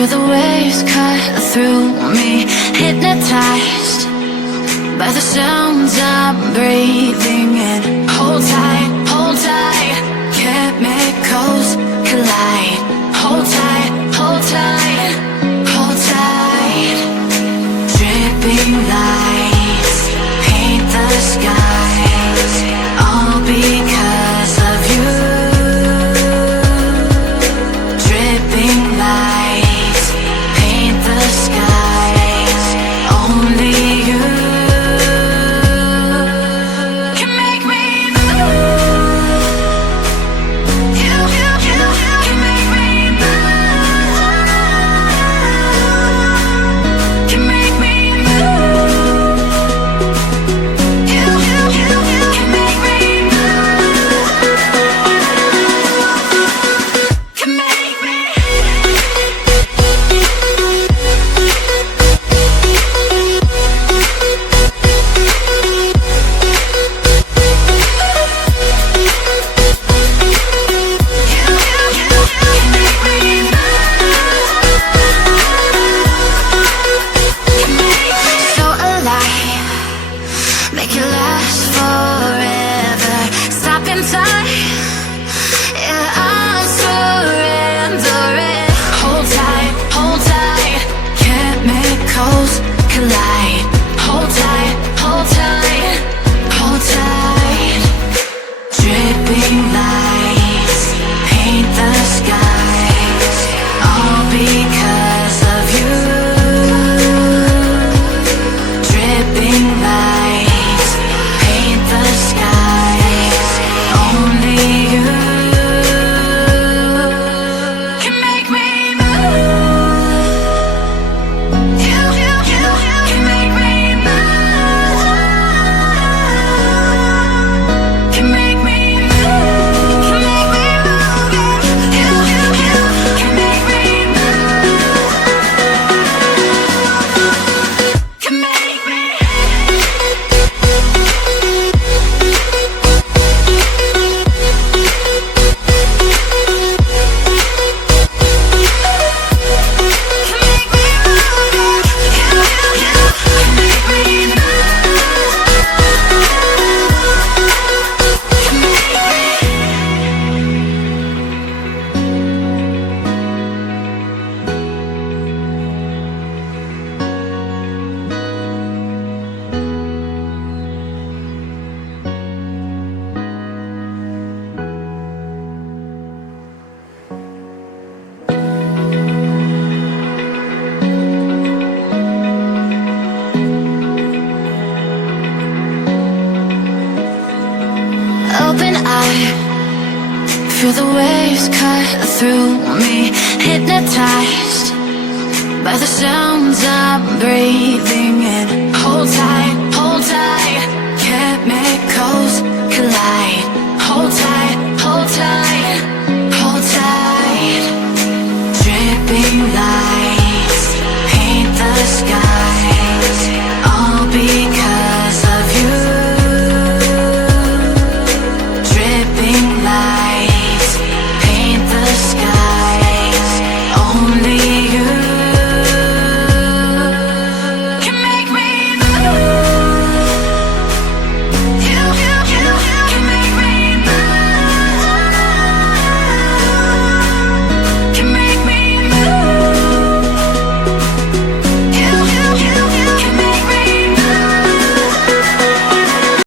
Feel the waves cut through me, hypnotized by the sounds I'm breathing in. Hold tight, chemicals collide. Hold tight, hold tight, hold tight. Dripping lights paint the skies, all because of you. Dripping lights paint the skies, only you can make me move. You can make me move. Can make me move. You can make me move. Can make me. So alive, make it last forever. Stop in time, yeah, I'm surrendering. Hold tight, chemicals collide. Hold tight, hold tight, hold tight. Dripping lights paint the skies, all because of you. Dripping lights paint the skies, only you can make me move. You can make me move. Can make me move. Can make me move. You can make me move. Can make me. Open eye, feel the waves cut through me, hypnotized by the sounds I'm breathing.